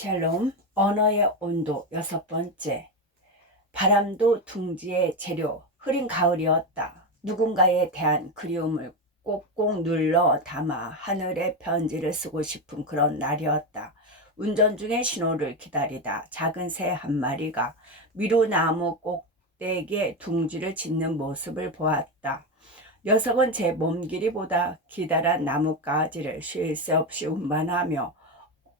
샬롬, 언어의 온도 6번째. 바람도 둥지의 재료, 흐린 가을이었다. 누군가에 대한 그리움을 꼭꼭 눌러 담아 하늘에 편지를 쓰고 싶은 그런 날이었다. 운전 중에 신호를 기다리다 작은 새 한 마리가 미루나무 꼭대기에 둥지를 짓는 모습을 보았다. 녀석은 제 몸길이보다 기다란 나뭇가지를 쉴 새 없이 운반하며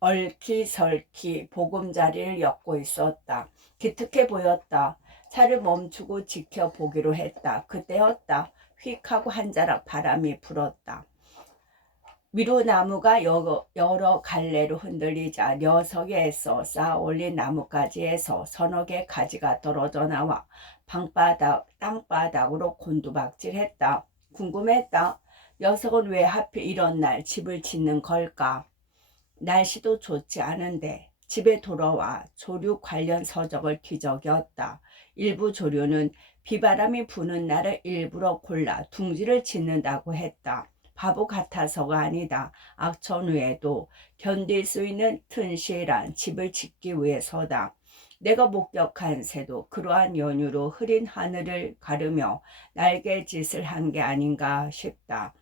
얼키설키 보금자리를 엮고 있었다. 기특해 보였다. 차를 멈추고 지켜보기로 했다. 그때였다. 휙 하고 한 자락 바람이 불었다. 미루나무가 여러 갈래로 흔들리자 녀석에서 쌓아올린 나뭇가지에서 서너 개 가지가 떨어져 나와 땅바닥으로 곤두박질했다. 궁금했다. 녀석은 왜 하필 이런 날 집을 짓는 걸까? 날씨도 좋지 않은데 집에 돌아와 조류 관련 서적을 뒤적였다. 일부 조류는 비바람이 부는 날을 일부러 골라 둥지를 짓는다고 했다. 바보 같아서가 아니다. 악천 후에도 견딜 수 있는 튼실한 집을 짓기 위해서다. 내가 목격한 새도 그러한 연유로 흐린 하늘을 가르며 날개짓을 한 게 아닌가 싶다.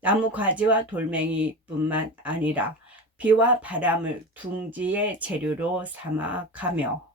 나무 가지와 돌멩이뿐만 아니라 비와 바람을 둥지의 재료로 삼아 가며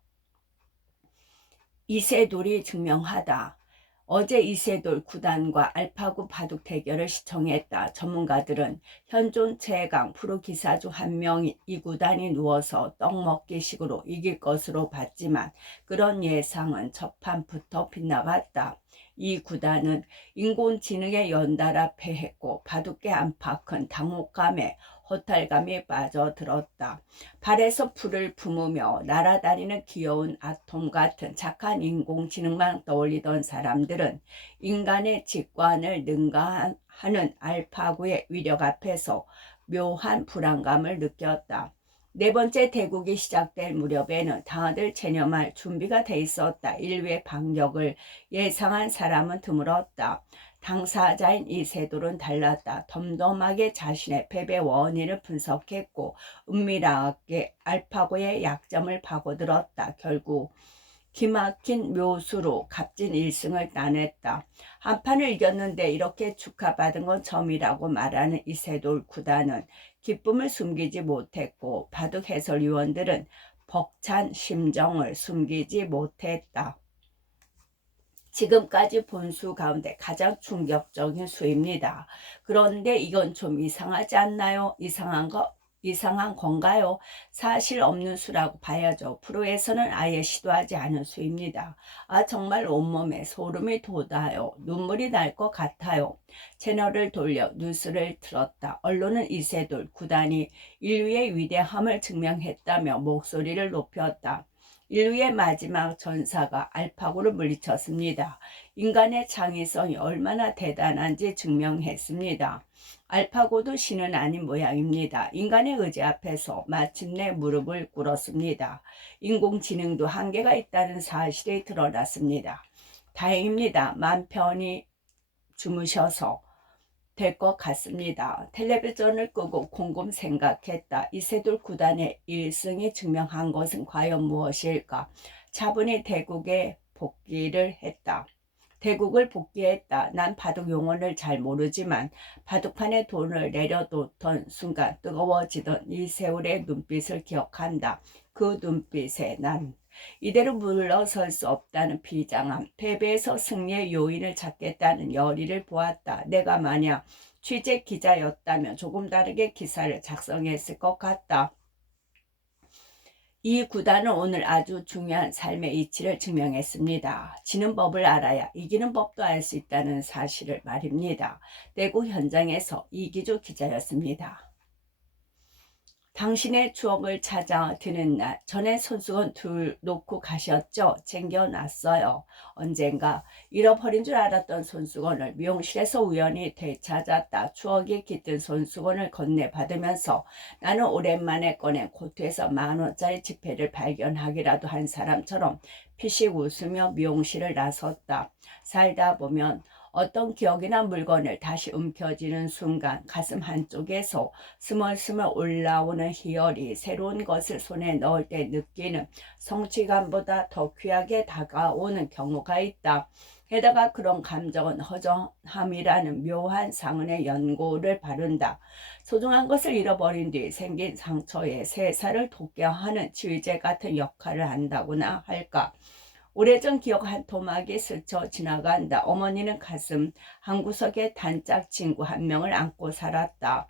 이세돌이 증명하다. 어제 이세돌 구단과 알파고 바둑 대결을 시청했다. 전문가들은 현존 최강 프로 기사 중 한 명인 이 구단이 누워서 떡 먹기 식으로 이길 것으로 봤지만 그런 예상은 첫 판부터 빗나갔다. 이 구단은 인공지능에 연달아 패했고 바둑계 안팎은 당혹감에 허탈감이 빠져들었다. 발에서 불을 뿜으며 날아다니는 귀여운 아톰 같은 착한 인공지능만 떠올리던 사람들은 인간의 직관을 능가하는 알파고의 위력 앞에서 묘한 불안감을 느꼈다. 네 번째 대국이 시작될 무렵에는 다들 체념할 준비가 돼 있었다. 인류의 반격을 예상한 사람은 드물었다. 당사자인 이세돌은 달랐다. 덤덤하게 자신의 패배 원인을 분석했고 은밀하게 알파고의 약점을 파고들었다. 결국 기막힌 묘수로 값진 1승을 따냈다. 한 판을 이겼는데 이렇게 축하받은 건 처음이라고 말하는 이세돌 구단은 기쁨을 숨기지 못했고 바둑 해설위원들은 벅찬 심정을 숨기지 못했다. 지금까지 본 수 가운데 가장 충격적인 수입니다. 그런데 이건 좀 이상하지 않나요? 이상한 건가요? 사실 없는 수라고 봐야죠. 프로에서는 아예 시도하지 않은 수입니다. 정말 온몸에 소름이 돋아요. 눈물이 날 것 같아요. 채널을 돌려 뉴스를 틀었다. 언론은 이세돌 구단이 인류의 위대함을 증명했다며 목소리를 높였다. 인류의 마지막 전사가 알파고를 물리쳤습니다. 인간의 창의성이 얼마나 대단한지 증명했습니다. 알파고도 신은 아닌 모양입니다. 인간의 의지 앞에서 마침내 무릎을 꿇었습니다. 인공지능도 한계가 있다는 사실이 드러났습니다. 다행입니다. 맘 편히 주무셔서 될 것 같습니다. 텔레비전을 끄고 곰곰 생각했다. 이세돌 구단의 1승이 증명한 것은 과연 무엇일까? 차분히 대국을 복귀했다. 난 바둑 용어를 잘 모르지만 바둑판에 돈을 내려놓던 순간 뜨거워지던 이세돌의 눈빛을 기억한다. 그 눈빛에 난 이대로 물러설 수 없다는 비장함, 패배에서 승리의 요인을 찾겠다는 열의를 보았다. 내가 만약 취재 기자였다면 조금 다르게 기사를 작성했을 것 같다. 이 구단은 오늘 아주 중요한 삶의 이치를 증명했습니다. 지는 법을 알아야 이기는 법도 알 수 있다는 사실을 말입니다. 대구 현장에서 이기주 기자였습니다. 당신의 추억을 찾아 드는 날, 전에 손수건 둘 놓고 가셨죠? 챙겨놨어요. 언젠가 잃어버린 줄 알았던 손수건을 미용실에서 우연히 되찾았다. 추억이 깃든 손수건을 건네받으면서 나는 오랜만에 꺼낸 코트에서 10,000원짜리 지폐를 발견하기라도 한 사람처럼 피식 웃으며 미용실을 나섰다. 살다 보면 어떤 기억이나 물건을 다시 움켜쥐는 순간 가슴 한쪽에서 스멀스멀 올라오는 희열이 새로운 것을 손에 넣을 때 느끼는 성취감보다 더 귀하게 다가오는 경우가 있다. 게다가 그런 감정은 허전함이라는 묘한 상흔의 연고를 바른다. 소중한 것을 잃어버린 뒤 생긴 상처에 새살을 돋게 하는 치유제 같은 역할을 한다고나 할까. 오래전 기억 한 토막이 스쳐 지나간다. 어머니는 가슴 한구석에 단짝 친구 한 명을 안고 살았다.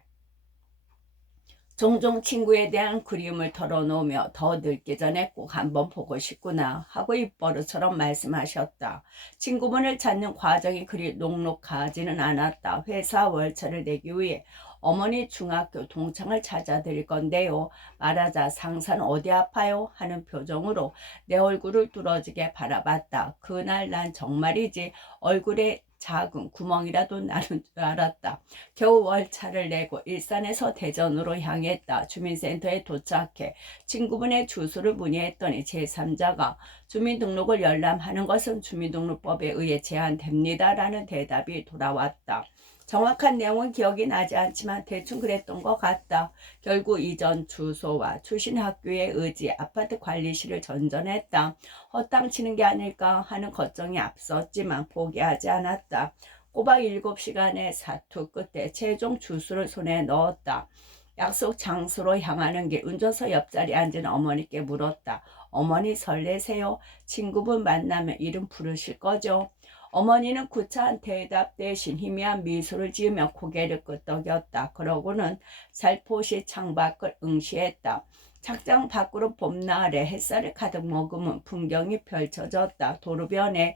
종종 친구에 대한 그리움을 털어놓으며 더 늙기 전에 꼭 한번 보고 싶구나 하고 입버릇처럼 말씀하셨다. 친구분을 찾는 과정이 그리 녹록하지는 않았다. 회사 월차를 내기 위해 어머니 중학교 동창을 찾아드릴 건데요. 말하자 상사는 어디 아파요? 하는 표정으로 내 얼굴을 뚫어지게 바라봤다. 그날 난 정말이지 얼굴에 작은 구멍이라도 나는 줄 알았다. 겨우 월차를 내고 일산에서 대전으로 향했다. 주민센터에 도착해 친구분의 주소를 문의했더니 제3자가 주민등록을 열람하는 것은 주민등록법에 의해 제한됩니다. 라는 대답이 돌아왔다. 정확한 내용은 기억이 나지 않지만 대충 그랬던 것 같다. 결국 이전 주소와 출신 학교에 의지 아파트 관리실을 전전했다. 헛땅치는 게 아닐까 하는 걱정이 앞섰지만 포기하지 않았다. 꼬박 7시간의 사투 끝에 최종 주소를 손에 넣었다. 약속 장소로 향하는 길 운전석 옆자리에 앉은 어머니께 물었다. 어머니 설레세요? 친구분 만나면 이름 부르실 거죠? 어머니는 구차한 대답 대신 희미한 미소를 지으며 고개를 끄덕였다. 그러고는 살포시 창밖을 응시했다. 착장 밖으로 봄날에 햇살을 가득 머금은 풍경이 펼쳐졌다. 도로변에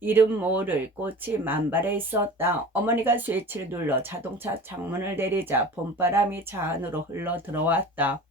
이름 모를 꽃이 만발해 있었다. 어머니가 스위치를 눌러 자동차 창문을 내리자 봄바람이 차 안으로 흘러 들어왔다.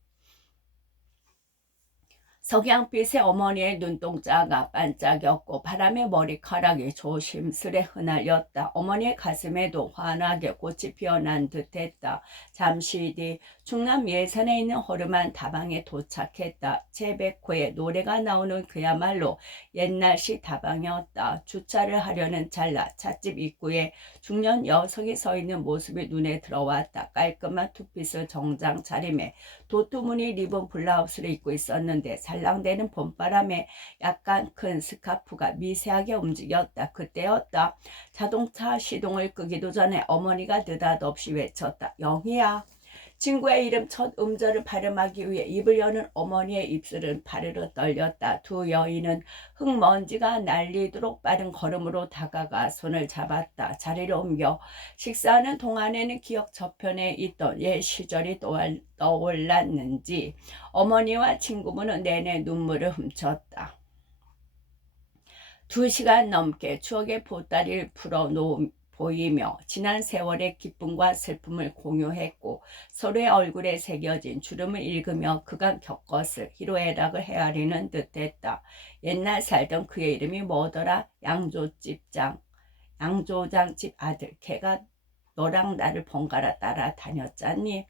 석양빛의 어머니의 눈동자가 반짝였고 바람의 머리카락이 조심스레 흩날렸다. 어머니의 가슴에도 환하게 꽃이 피어난 듯했다. 잠시 뒤 충남 예산에 있는 허름한 다방에 도착했다. 채백호에 노래가 나오는 그야말로 옛날식 다방이었다. 주차를 하려는 찰나 찻집 입구에 중년 여성이 서 있는 모습이 눈에 들어왔다. 깔끔한 투피스 정장 차림에 도톰무늬 리본 블라우스를 입고 있었는데 살랑대는 봄바람에 약간 큰 스카프가 미세하게 움직였다. 그때였다. 자동차 시동을 끄기도 전에 어머니가 느닷없이 외쳤다. 영희야. 친구의 이름 첫 음절을 발음하기 위해 입을 여는 어머니의 입술은 바르르 떨렸다. 두 여인은 흙먼지가 날리도록 빠른 걸음으로 다가가 손을 잡았다. 자리를 옮겨 식사하는 동안에는 기억 저편에 있던 옛 시절이 떠올랐는지 어머니와 친구분은 내내 눈물을 훔쳤다. 2시간 넘게 추억의 보따리를 보이며 지난 세월의 기쁨과 슬픔을 공유했고 서로의 얼굴에 새겨진 주름을 읽으며 그간 겪었을 희로애락을 헤아리는 듯했다. 옛날 살던 그의 이름이 뭐더라? 양조장집 아들. 걔가 너랑 나를 번갈아 따라다녔잖니.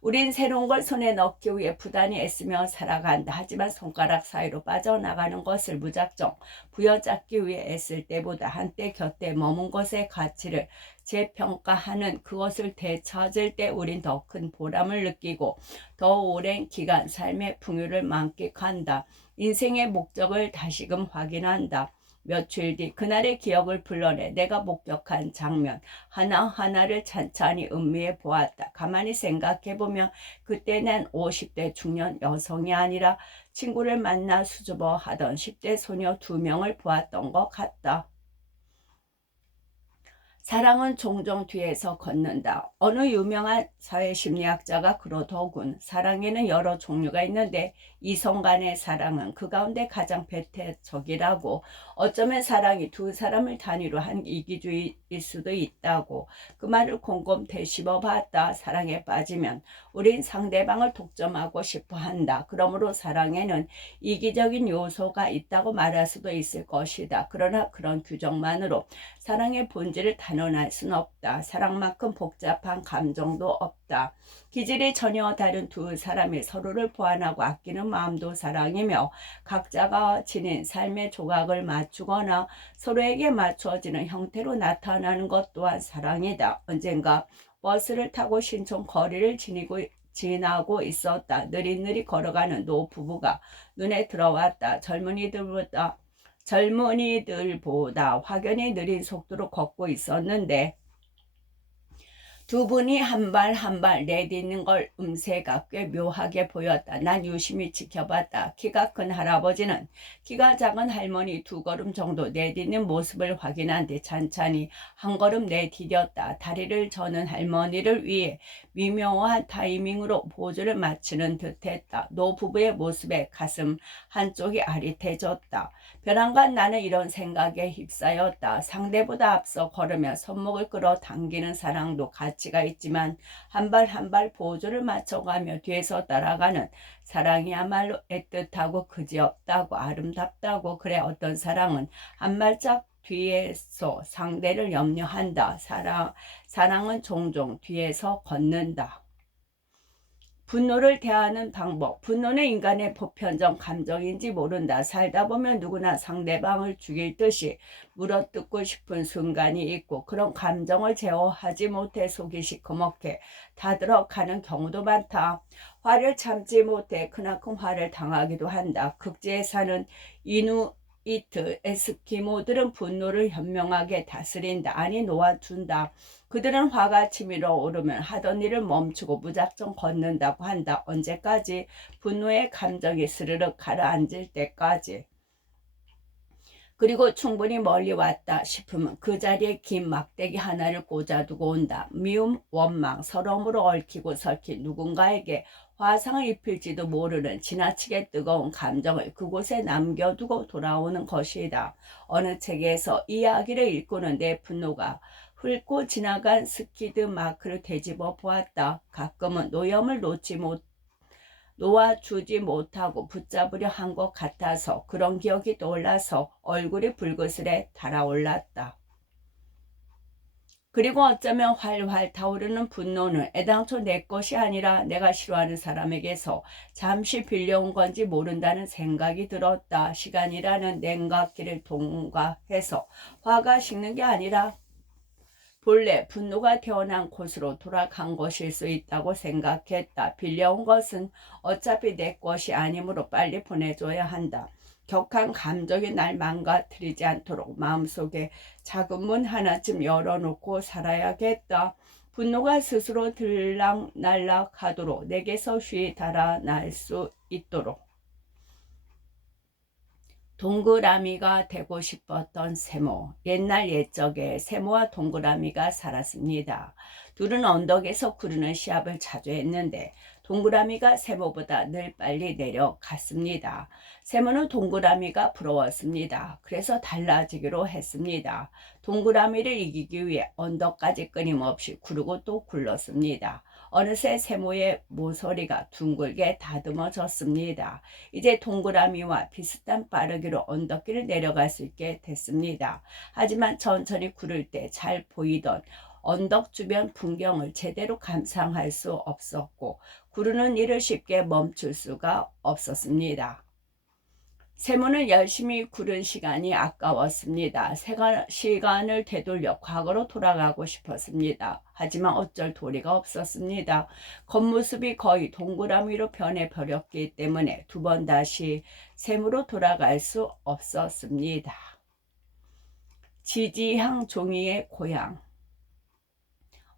우린 새로운 걸 손에 넣기 위해 부단히 애쓰며 살아간다. 하지만 손가락 사이로 빠져나가는 것을 무작정 부여잡기 위해 애쓸 때보다 한때 곁에 머문 것의 가치를 재평가하는 그것을 되찾을 때 우린 더 큰 보람을 느끼고 더 오랜 기간 삶의 풍요를 만끽한다. 인생의 목적을 다시금 확인한다. 며칠 뒤 그날의 기억을 불러내 내가 목격한 장면 하나하나를 찬찬히 음미해 보았다. 가만히 생각해보면 그때 난 50대 중년 여성이 아니라 친구를 만나 수줍어 하던 10대 소녀 2명을 보았던 것 같다. 사랑은 종종 뒤에서 걷는다. 어느 유명한 사회심리학자가 그러더군. 사랑에는 여러 종류가 있는데 이성 간의 사랑은 그 가운데 가장 배타적이라고. 어쩌면 사랑이 두 사람을 단위로 한 이기주의일 수도 있다고. 그 말을 곰곰 되씹어 봤다. 사랑에 빠지면 우린 상대방을 독점하고 싶어 한다. 그러므로 사랑에는 이기적인 요소가 있다고 말할 수도 있을 것이다. 그러나 그런 규정만으로 사랑의 본질을 단언할 순 없다. 사랑만큼 복잡한 감정도 없다. 기질이 전혀 다른 두 사람이 서로를 보완하고 아끼는 마음도 사랑이며 각자가 지닌 삶의 조각을 맞추거나 서로에게 맞추어지는 형태로 나타나는 것 또한 사랑이다. 언젠가 버스를 타고 신촌 거리를 지나고 있었다. 느릿느릿 걸어가는 노 부부가 눈에 들어왔다. 젊은이들보다 확연히 느린 속도로 걷고 있었는데 두 분이 한 발 한 발 내딛는 걸 음새가 꽤 묘하게 보였다. 난 유심히 지켜봤다. 키가 큰 할아버지는 키가 작은 할머니 두 걸음 정도 내딛는 모습을 확인한 뒤 찬찬히 한 걸음 내디뎠다. 다리를 저는 할머니를 위해 미묘한 타이밍으로 포즈를 맞추는 듯했다. 노 부부의 모습에 가슴 한쪽이 아릿해졌다. 벼랑간 나는 이런 생각에 휩싸였다. 상대보다 앞서 걸으며 손목을 끌어당기는 사랑도 가치가 있지만 한 발 한 발 보조를 맞춰가며 뒤에서 따라가는 사랑이야말로 애틋하고 그지없다고 아름답다고. 그래, 어떤 사랑은 한 발짝 뒤에서 상대를 염려한다. 사랑은 종종 뒤에서 걷는다. 분노를 대하는 방법. 분노는 인간의 보편적 감정인지 모른다. 살다 보면 누구나 상대방을 죽일 듯이 물어뜯고 싶은 순간이 있고 그런 감정을 제어하지 못해 속이 시커멓게 타들어가는 경우도 많다. 화를 참지 못해 크나큰 화를 당하기도 한다. 극지에 사는 이누이트 에스키모들은 분노를 현명하게 다스린다. 아니 놓아준다. 그들은 화가 치밀어 오르면 하던 일을 멈추고 무작정 걷는다고 한다. 언제까지? 분노의 감정이 스르륵 가라앉을 때까지. 그리고 충분히 멀리 왔다 싶으면 그 자리에 긴 막대기 하나를 꽂아두고 온다. 미움, 원망, 서러움으로 얽히고 설킨 누군가에게 화상을 입힐지도 모르는 지나치게 뜨거운 감정을 그곳에 남겨두고 돌아오는 것이다. 어느 책에서 이야기를 읽고는 내 분노가 훑고 지나간 스키드 마크를 되짚어 보았다. 가끔은 노염을 놓아주지 못하고 붙잡으려 한 것 같아서 그런 기억이 떠올라서 얼굴이 붉으스레 달아올랐다. 그리고 어쩌면 활활 타오르는 분노는 애당초 내 것이 아니라 내가 싫어하는 사람에게서 잠시 빌려온 건지 모른다는 생각이 들었다. 시간이라는 냉각기를 통과해서 화가 식는 게 아니라 본래 분노가 태어난 곳으로 돌아간 것일 수 있다고 생각했다. 빌려온 것은 어차피 내 것이 아니므로 빨리 보내줘야 한다. 격한 감정이 날 망가뜨리지 않도록 마음속에 작은 문 하나쯤 열어놓고 살아야겠다. 분노가 스스로 들락날락하도록 내게서 쉬 달아날 수 있도록. 동그라미가 되고 싶었던 세모. 옛날 옛적에 세모와 동그라미가 살았습니다. 둘은 언덕에서 구르는 시합을 자주 했는데 동그라미가 세모보다 늘 빨리 내려갔습니다. 세모는 동그라미가 부러웠습니다. 그래서 달라지기로 했습니다. 동그라미를 이기기 위해 언덕까지 끊임없이 구르고 또 굴렀습니다. 어느새 세모의 모서리가 둥글게 다듬어졌습니다. 이제 동그라미와 비슷한 빠르기로 언덕길을 내려갈 수 있게 됐습니다. 하지만 천천히 구를 때 잘 보이던 언덕 주변 풍경을 제대로 감상할 수 없었고 구르는 일을 쉽게 멈출 수가 없었습니다. 세모는 열심히 구른 시간이 아까웠습니다. 시간을 되돌려 과거로 돌아가고 싶었습니다. 하지만 어쩔 도리가 없었습니다. 겉모습이 거의 동그라미로 변해버렸기 때문에 두 번 다시 세모로 돌아갈 수 없었습니다. 지지향 종이의 고향.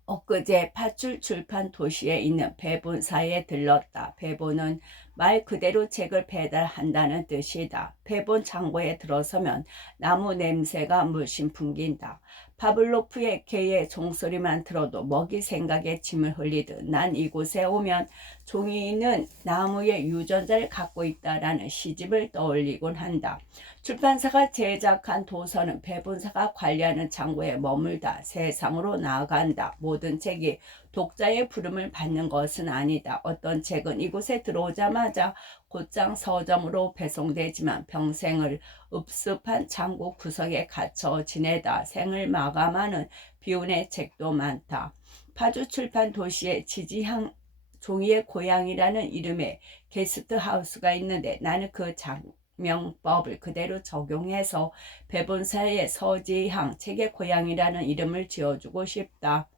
엊그제 팥줄 출판 도시에 있는 배본사에 들렀다. 배본은 말 그대로 책을 배달한다는 뜻이다. 배본 창고에 들어서면 나무 냄새가 물씬 풍긴다. 파블로프의 개의 종소리만 들어도 먹이 생각에 침을 흘리듯 난 이곳에 오면 종이는 나무의 유전자를 갖고 있다라는 시집을 떠올리곤 한다. 출판사가 제작한 도서는 배본사가 관리하는 창고에 머물다 세상으로 나아간다. 모든 책이 독자의 부름을 받는 것은 아니다. 어떤 책은 이곳에 들어오자마자 곧장 서점으로 배송되지만 평생을 읍습한 창고 구석에 갇혀 지내다 생을 마감하는 비운의 책도 많다. 파주 출판 도시의 지지향 종이의 고향이라는 이름의 게스트하우스가 있는데 나는 그 장명법을 그대로 적용해서 배본사의 서지향 책의 고향이라는 이름을 지어주고 싶다.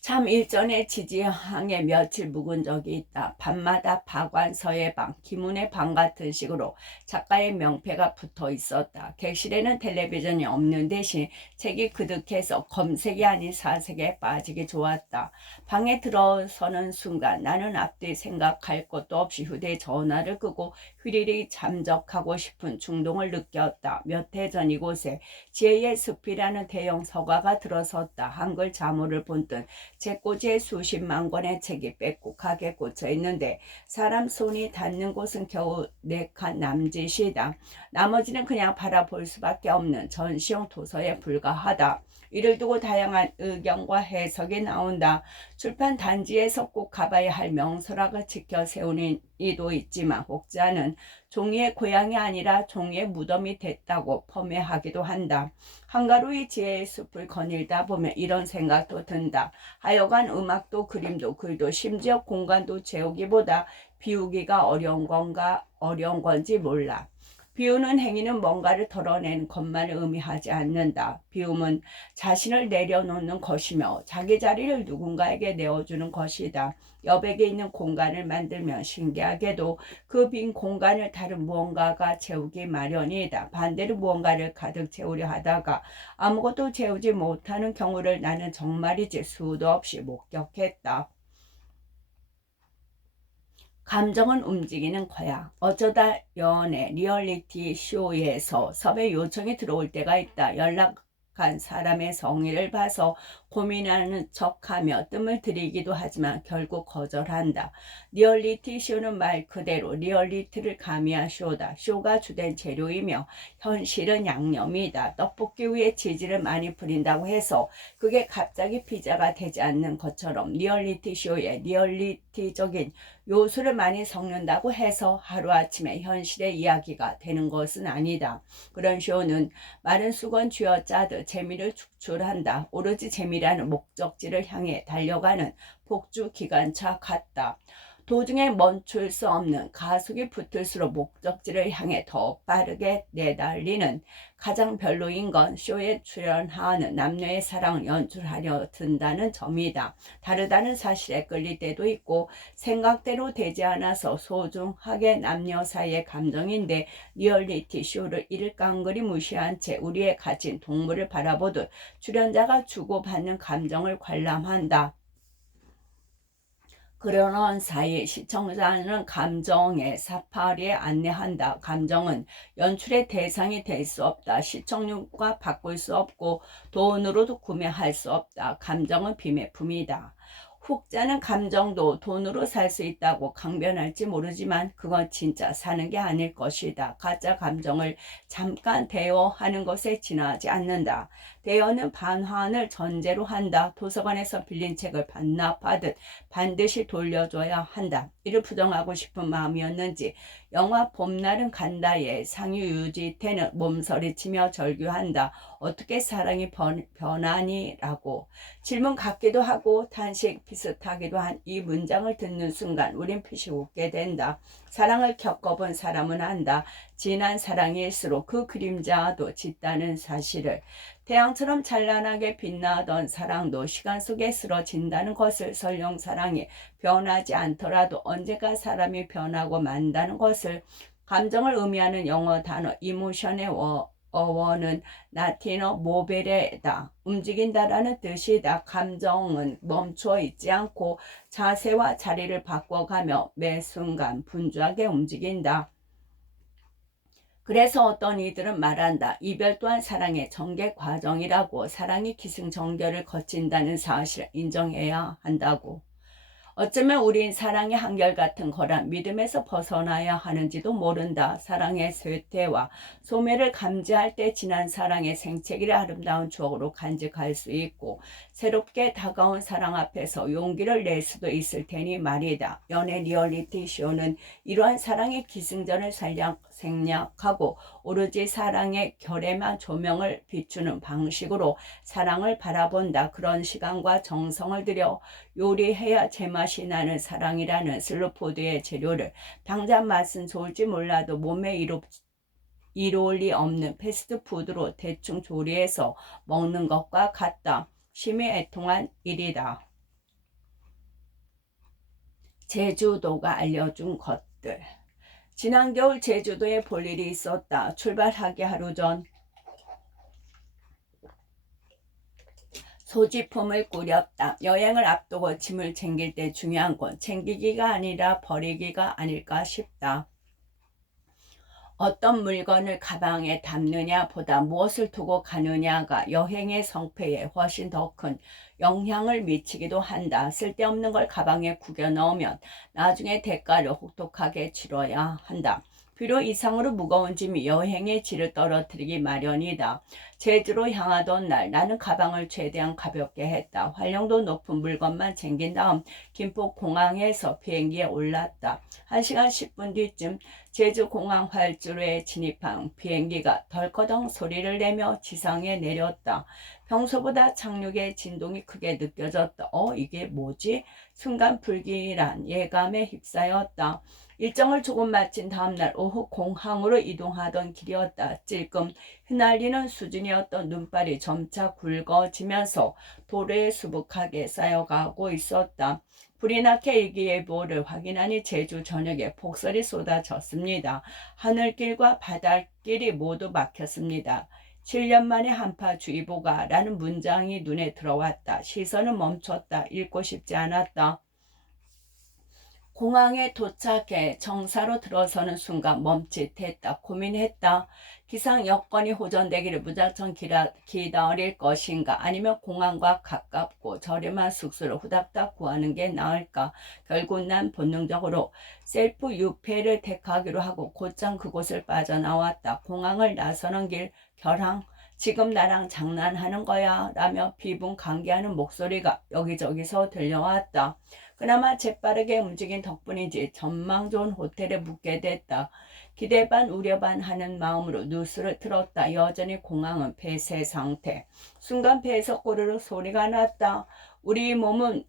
참 일전에 지지항에 며칠 묵은 적이 있다. 밤마다 박완, 서예방, 김훈의 방 같은 식으로 작가의 명패가 붙어 있었다. 객실에는 텔레비전이 없는 대신 책이 그득해서 검색이 아닌 사색에 빠지기 좋았다. 방에 들어서는 순간 나는 앞뒤 생각할 것도 없이 휴대전화를 끄고 휘리릭 잠적하고 싶은 충동을 느꼈다. 몇 해 전 이곳에 지혜의 숲이라는 대형 서가가 들어섰다. 한글 자모를 본뜬 책꽂이에 수십만 권의 책이 빼곡하게 꽂혀 있는데 사람 손이 닿는 곳은 겨우 4칸 남짓이다. 나머지는 그냥 바라볼 수밖에 없는 전시용 도서에 불과하다. 이를 두고 다양한 의견과 해석이 나온다. 출판 단지에서 꼭 가봐야 할 명소라고 지켜 세우는 이도 있지만 혹자는 종이의 고향이 아니라 종이의 무덤이 됐다고 폄훼하기도 한다. 한가로이 지혜의 숲을 거닐다 보면 이런 생각도 든다. 하여간 음악도 그림도 글도 심지어 공간도 채우기보다 비우기가 어려운 건지 몰라. 비우는 행위는 뭔가를 덜어내는 것만을 의미하지 않는다. 비움은 자신을 내려놓는 것이며 자기 자리를 누군가에게 내어주는 것이다. 여백에 있는 공간을 만들면 신기하게도 그 빈 공간을 다른 무언가가 채우기 마련이다. 반대로 무언가를 가득 채우려 하다가 아무것도 채우지 못하는 경우를 나는 정말이지 수도 없이 목격했다. 감정은 움직이는 거야. 어쩌다 연애 리얼리티 쇼에서 섭외 요청이 들어올 때가 있다. 연락한 사람의 성의를 봐서 고민하는 척하며 뜸을 들이기도 하지만 결국 거절한다. 리얼리티 쇼는 말 그대로 리얼리티를 가미한 쇼다. 쇼가 주된 재료이며 현실은 양념이다. 떡볶이 위에 치즈를 많이 뿌린다고 해서 그게 갑자기 피자가 되지 않는 것처럼 리얼리티 쇼에 리얼리티적인 요소를 많이 섞는다고 해서 하루아침에 현실의 이야기가 되는 것은 아니다. 그런 쇼는 마른 수건 쥐어짜듯 재미를 축출한다. 오로지 재미라는 목적지를 향해 달려가는 폭주 기관차 같다. 도중에 멈출 수 없는 가속이 붙을수록 목적지를 향해 더 빠르게 내달리는 가장 별로인 건 쇼에 출연하는 남녀의 사랑을 연출하려 든다는 점이다. 다르다는 사실에 끌릴 때도 있고 생각대로 되지 않아서 소중하게 남녀 사이의 감정인데 리얼리티 쇼를 이를 깡그리 무시한 채 우리의 갇힌 동물을 바라보듯 출연자가 주고받는 감정을 관람한다. 그러는 사이 시청자는 감정의 사파리에 안내한다. 감정은 연출의 대상이 될 수 없다. 시청률과 바꿀 수 없고 돈으로도 구매할 수 없다. 감정은 비매품이다. 혹자는 감정도 돈으로 살 수 있다고 강변할지 모르지만 그건 진짜 사는 게 아닐 것이다. 가짜 감정을 잠깐 대여하는 것에 지나지 않는다. 대여는 반환을 전제로 한다. 도서관에서 빌린 책을 반납하듯 반드시 돌려줘야 한다. 이를 부정하고 싶은 마음이었는지 영화 봄날은 간다에 상유 유지태는 몸서리치며 절규한다. 어떻게 사랑이 변하니? 라고 질문 같기도 하고 탄식 비슷하기도 한 이 문장을 듣는 순간 우린 피식 웃게 된다. 사랑을 겪어본 사람은 안다. 진한 사랑일수록 그 그림자도 짙다는 사실을. 태양처럼 찬란하게 빛나던 사랑도 시간 속에 쓰러진다는 것을, 설령 사랑이 변하지 않더라도 언젠가 사람이 변하고 만다는 것을. 감정을 의미하는 영어 단어 이모션의 어원은 라틴어 모베레다. 움직인다라는 뜻이다. 감정은 멈춰 있지 않고 자세와 자리를 바꿔가며 매 순간 분주하게 움직인다. 그래서 어떤 이들은 말한다. 이별 또한 사랑의 전개 과정이라고. 사랑이 기승전결을 거친다는 사실을 인정해야 한다고. 어쩌면 우린 사랑이 한결같은 거란 믿음에서 벗어나야 하는지도 모른다. 사랑의 쇠퇴와 소멸을 감지할 때 지난 사랑의 생채기를 아름다운 추억으로 간직할 수 있고 새롭게 다가온 사랑 앞에서 용기를 낼 수도 있을 테니 말이다. 연애 리얼리티 쇼는 이러한 사랑의 기승전을 생략하고 오로지 사랑의 결에만 조명을 비추는 방식으로 사랑을 바라본다. 그런 시간과 정성을 들여 요리해야 제맛이 나는 사랑이라는 슬로푸드의 재료를 당장 맛은 좋을지 몰라도 몸에 이로울 리 없는 패스트푸드로 대충 조리해서 먹는 것과 같다. 심히 애통한 일이다. 제주도가 알려준 것들. 지난 겨울 제주도에 볼 일이 있었다. 출발하기 하루 전 소지품을 꾸렸다. 여행을 앞두고 짐을 챙길 때 중요한 건 챙기기가 아니라 버리기가 아닐까 싶다. 어떤 물건을 가방에 담느냐 보다 무엇을 두고 가느냐가 여행의 성패에 훨씬 더 큰 영향을 미치기도 한다. 쓸데없는 걸 가방에 구겨 넣으면 나중에 대가를 혹독하게 치러야 한다. 비록 이상으로 무거운 짐이 여행의 질을 떨어뜨리기 마련이다. 제주로 향하던 날 나는 가방을 최대한 가볍게 했다. 활용도 높은 물건만 챙긴 다음 김포공항에서 비행기에 올랐다. 1시간 10분 뒤쯤 제주공항 활주로에 진입한 비행기가 덜커덩 소리를 내며 지상에 내렸다. 평소보다 착륙의 진동이 크게 느껴졌다. 이게 뭐지? 순간 불길한 예감에 휩싸였다. 일정을 조금 마친 다음날 오후 공항으로 이동하던 길이었다. 찔끔 휘날리는 수준이었던 눈발이 점차 굵어지면서 도로에 수북하게 쌓여가고 있었다. 불이 나게 일기예보를 확인하니 제주 전역에 폭설이 쏟아졌습니다. 하늘길과 바닷길이 모두 막혔습니다. 7년 만에 한파주의보가 라는 문장이 눈에 들어왔다. 시선은 멈췄다. 읽고 싶지 않았다. 공항에 도착해 정사로 들어서는 순간 멈칫했다. 고민했다. 기상 여건이 호전되기를 무작정 기다릴 것인가 아니면 공항과 가깝고 저렴한 숙소를 후닥닥 구하는 게 나을까. 결국 난 본능적으로 셀프 유폐를 택하기로 하고 곧장 그곳을 빠져나왔다. 공항을 나서는 길 결항 지금 나랑 장난하는 거야 라며 비분간개하는 목소리가 여기저기서 들려왔다. 그나마 재빠르게 움직인 덕분인지 전망 좋은 호텔에 묵게 됐다. 기대 반 우려 반 하는 마음으로 뉴스를 틀었다. 여전히 공항은 폐쇄 상태. 순간 배에서 꼬르륵 소리가 났다. 우리 몸은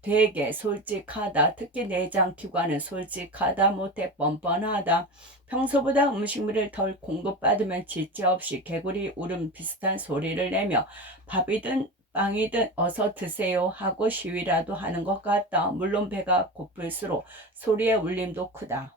되게 솔직하다. 특히 내장 기관은 솔직하다 못해 뻔뻔하다. 평소보다 음식물을 덜 공급받으면 지체 없이 개구리 울음 비슷한 소리를 내며 밥이든 빵이든 어서 드세요 하고 시위라도 하는 것 같다. 물론 배가 고플수록 소리의 울림도 크다.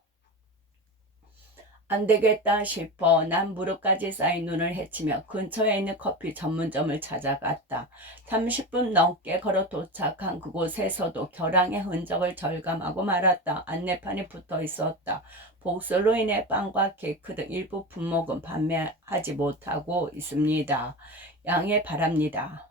안 되겠다 싶어 난 무릎까지 쌓인 눈을 헤치며 근처에 있는 커피 전문점을 찾아갔다. 30분 넘게 걸어 도착한 그곳에서도 결항의 흔적을 절감하고 말았다. 안내판이 붙어 있었다. 복설로 인해 빵과 케이크 등 일부 품목은 판매하지 못하고 있습니다. 양해 바랍니다.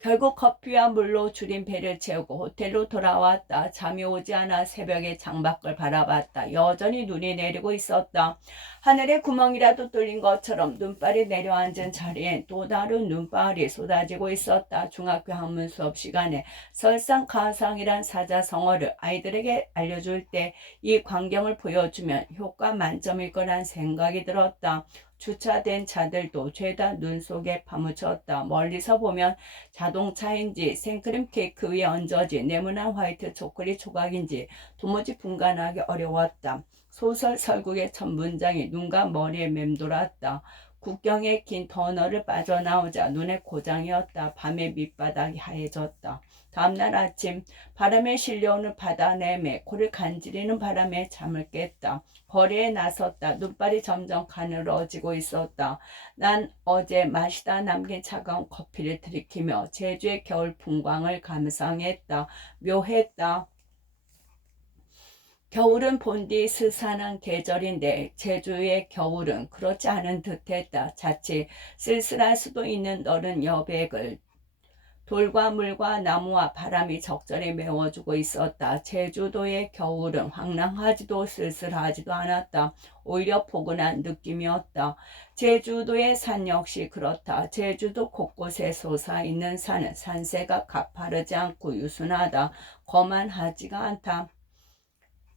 결국 커피와 물로 줄인 배를 채우고 호텔로 돌아왔다. 잠이 오지 않아 새벽에 창밖을 바라봤다. 여전히 눈이 내리고 있었다. 하늘에 구멍이라도 뚫린 것처럼 눈발이 내려앉은 자리엔 또 다른 눈발이 쏟아지고 있었다. 중학교 학문 수업 시간에 설상가상이란 사자성어를 아이들에게 알려줄 때 이 광경을 보여주면 효과 만점일 거란 생각이 들었다. 주차된 차들도 죄다 눈 속에 파묻혔다. 멀리서 보면 자동차인지 생크림 케이크 위에 얹어진 네모난 화이트 초콜릿 조각인지 도무지 분간하기 어려웠다. 소설 설국의 첫 문장이 눈과 머리에 맴돌았다. 국경의 긴 터널을 빠져나오자 눈에 고장이었다. 밤의 밑바닥이 하얘졌다. 다음날 아침 바람에 실려오는 바다 내매 코를 간지리는 바람에 잠을 깼다. 거리에 나섰다. 눈발이 점점 가늘어지고 있었다. 난 어제 마시다 남긴 차가운 커피를 들이키며 제주의 겨울 풍광을 감상했다. 묘했다. 겨울은 본디 스산한 계절인데 제주의 겨울은 그렇지 않은 듯했다. 자칫 쓸쓸할 수도 있는 너른 여백을 돌과 물과 나무와 바람이 적절히 메워주고 있었다. 제주도의 겨울은 황량하지도 쓸쓸하지도 않았다. 오히려 포근한 느낌이었다. 제주도의 산 역시 그렇다. 제주도 곳곳에 솟아있는 산은 산세가 가파르지 않고 유순하다. 거만하지가 않다.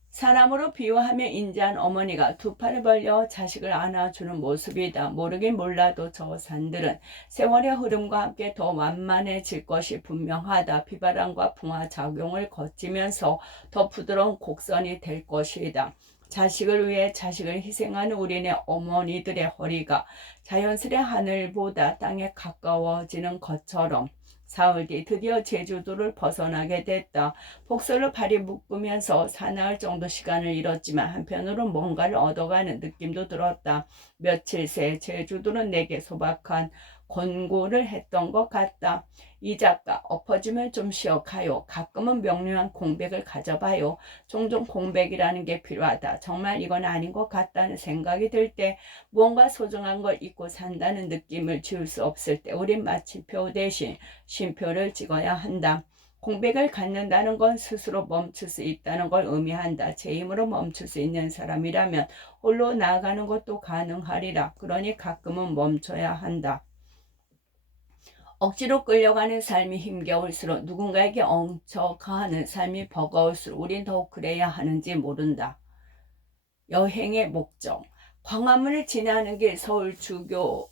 사람으로 비유하며 인자한 어머니가 두 팔을 벌려 자식을 안아주는 모습이다. 모르긴 몰라도 저 산들은 세월의 흐름과 함께 더 완만해질 것이 분명하다. 비바람과 풍화작용을 거치면서 더 부드러운 곡선이 될 것이다. 자식을 위해 자식을 희생하는 우리네 어머니들의 허리가 자연스레 하늘보다 땅에 가까워지는 것처럼 사흘 뒤 드디어 제주도를 벗어나게 됐다. 폭설로 발이 묶으면서 사나울 정도 시간을 잃었지만 한편으로 뭔가를 얻어가는 느낌도 들었다. 며칠 새 제주도는 내게 소박한 권고를 했던 것 같다. 이 작가, 엎어지면 좀 쉬어가요. 가끔은 명료한 공백을 가져봐요. 종종 공백이라는 게 필요하다. 정말 이건 아닌 것 같다는 생각이 들 때, 무언가 소중한 걸 잊고 산다는 느낌을 지울 수 없을 때, 우린 마침표 대신 쉼표를 찍어야 한다. 공백을 갖는다는 건 스스로 멈출 수 있다는 걸 의미한다. 제 힘으로 멈출 수 있는 사람이라면 홀로 나아가는 것도 가능하리라. 그러니 가끔은 멈춰야 한다. 억지로 끌려가는 삶이 힘겨울수록 누군가에게 엉쳐가는 삶이 버거울수록 우린 더욱 그래야 하는지 모른다. 여행의 목적. 광화문을 지나는 길 서울 주교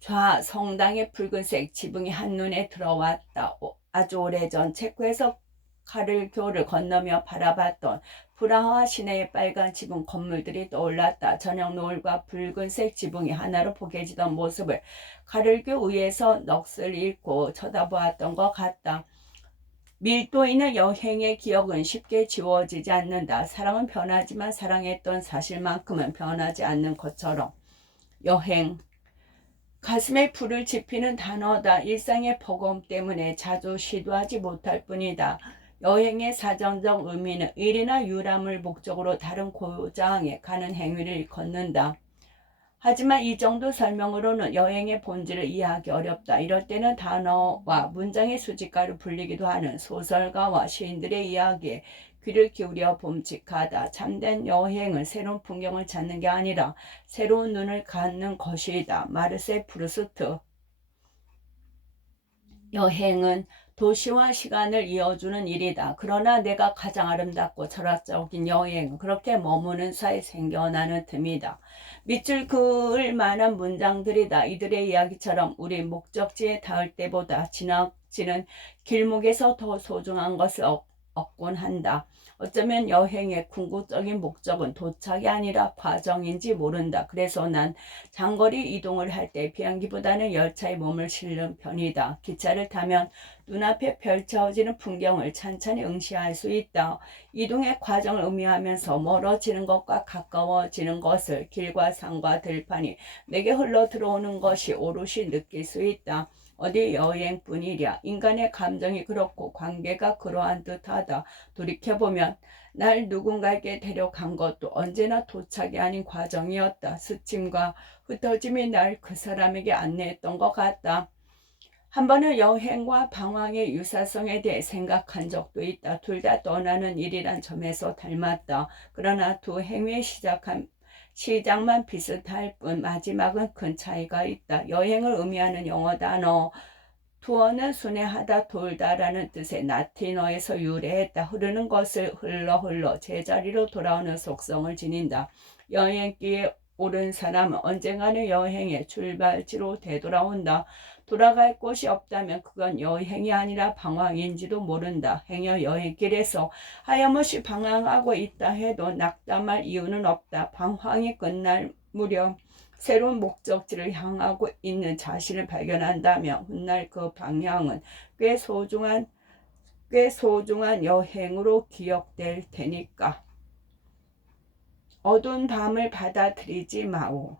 좌 성당의 붉은색 지붕이 한눈에 들어왔다. 아주 오래전 체코에서 카를교를 건너며 바라봤던 프라하 시내의 빨간 지붕 건물들이 떠올랐다. 저녁 노을과 붉은색 지붕이 하나로 포개지던 모습을 카를교 위에서 넋을 잃고 쳐다보았던 것 같다. 밀도 있는 여행의 기억은 쉽게 지워지지 않는다. 사랑은 변하지만 사랑했던 사실만큼은 변하지 않는 것처럼. 여행. 가슴에 불을 지피는 단어다. 일상의 버거움 때문에 자주 시도하지 못할 뿐이다. 여행의 사전적 의미는 일이나 유람을 목적으로 다른 고장에 가는 행위를 걷는다. 하지만 이 정도 설명으로는 여행의 본질을 이해하기 어렵다. 이럴 때는 단어와 문장의 수집가를 불리기도 하는 소설가와 시인들의 이야기에 귀를 기울여 봄직하다. 참된 여행은 새로운 풍경을 찾는 게 아니라 새로운 눈을 갖는 것이다. 마르셀 프루스트. 여행은 도시와 시간을 이어주는 일이다. 그러나 내가 가장 아름답고 철학적인 여행은 그렇게 머무는 사이 생겨나는 틈이다. 밑줄 그을 만한 문장들이다. 이들의 이야기처럼 우리 목적지에 닿을 때보다 지나치는 길목에서 더 소중한 것을 얻곤 한다. 어쩌면 여행의 궁극적인 목적은 도착이 아니라 과정인지 모른다. 그래서 난 장거리 이동을 할 때 비행기보다는 열차에 몸을 실는 편이다. 기차를 타면 눈앞에 펼쳐지는 풍경을 찬찬히 응시할 수 있다. 이동의 과정을 의미하면서 멀어지는 것과 가까워지는 것을 길과 산과 들판이 내게 흘러 들어오는 것이 오롯이 느낄 수 있다. 어디 여행뿐이랴. 인간의 감정이 그렇고 관계가 그러한 듯하다. 돌이켜보면 날 누군가에게 데려간 것도 언제나 도착이 아닌 과정이었다. 스침과 흩어짐이 날 그 사람에게 안내했던 것 같다. 한 번은 여행과 방황의 유사성에 대해 생각한 적도 있다. 둘 다 떠나는 일이란 점에서 닮았다. 그러나 두 행위의 시작만 비슷할 뿐 마지막은 큰 차이가 있다. 여행을 의미하는 영어 단어 투어는 순회하다 돌다라는 뜻의 라틴어에서 유래했다. 흐르는 것을 흘러 제자리로 돌아오는 속성을 지닌다. 여행길에 오른 사람은 언젠가는 여행의 출발지로 되돌아온다. 돌아갈 곳이 없다면 그건 여행이 아니라 방황인지도 모른다. 행여 여행길에서 하염없이 방황하고 있다 해도 낙담할 이유는 없다. 방황이 끝날 무렵 새로운 목적지를 향하고 있는 자신을 발견한다면 훗날 그 방향은 꽤 소중한 여행으로 기억될 테니까. 어두운 밤을 받아들이지 마오.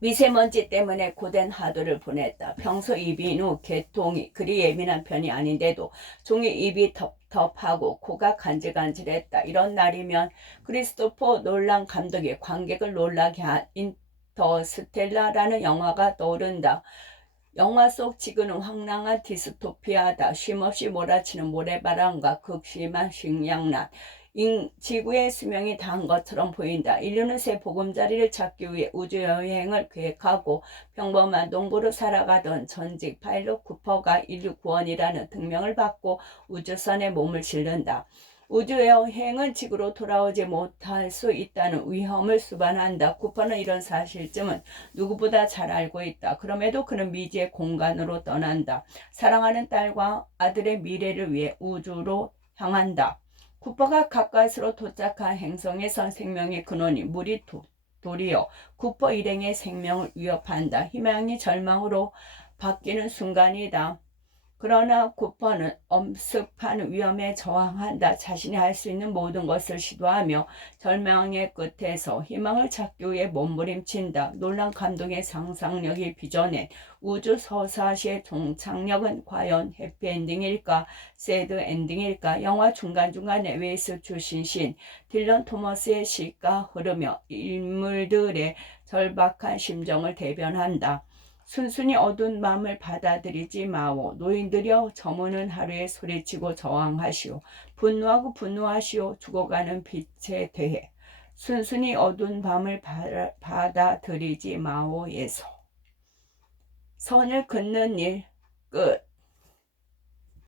미세먼지 때문에 고된 하루를 보냈다. 평소 이비인후 개통이 그리 예민한 편이 아닌데도 종일 입이 텁텁하고 코가 간질간질했다. 이런 날이면 크리스토퍼 놀란 감독이 관객을 놀라게 한 인터스텔라라는 영화가 떠오른다. 영화 속 지구는 황량한 디스토피아다. 쉼없이 몰아치는 모래바람과 극심한 식량난. 지구의 수명이 다한 것처럼 보인다. 인류는 새 보금자리를 찾기 위해 우주여행을 계획하고 평범한 농부로 살아가던 전직 파일럿 쿠퍼가 인류 구원이라는 특명을 받고 우주선에 몸을 실른다. 우주여행은 지구로 돌아오지 못할 수 있다는 위험을 수반한다. 쿠퍼는 이런 사실쯤은 누구보다 잘 알고 있다. 그럼에도 그는 미지의 공간으로 떠난다. 사랑하는 딸과 아들의 미래를 위해 우주로 향한다. 쿠퍼가 가까스로 도착한 행성에선 생명의 근원이 물이 돌이어 쿠퍼 일행의 생명을 위협한다. 희망이 절망으로 바뀌는 순간이다. 그러나 쿠퍼는 엄습한 위험에 저항한다. 자신이 할 수 있는 모든 것을 시도하며 절망의 끝에서 희망을 찾기 위해 몸부림친다. 놀란 감동의 상상력이 빚어낸 우주 서사시의 종착역은 과연 해피엔딩일까? 새드엔딩일까? 영화 중간중간에 웨이스 출신 신 딜런 토머스의 시가 흐르며 인물들의 절박한 심정을 대변한다. 순순히 어두운 마음을 받아들이지 마오. 노인들여 저무는 하루에 소리치고 저항하시오. 분노하고 분노하시오. 죽어가는 빛에 대해. 순순히 어두운 밤을 받아들이지 마오에서. 선을 긋는 일 끝.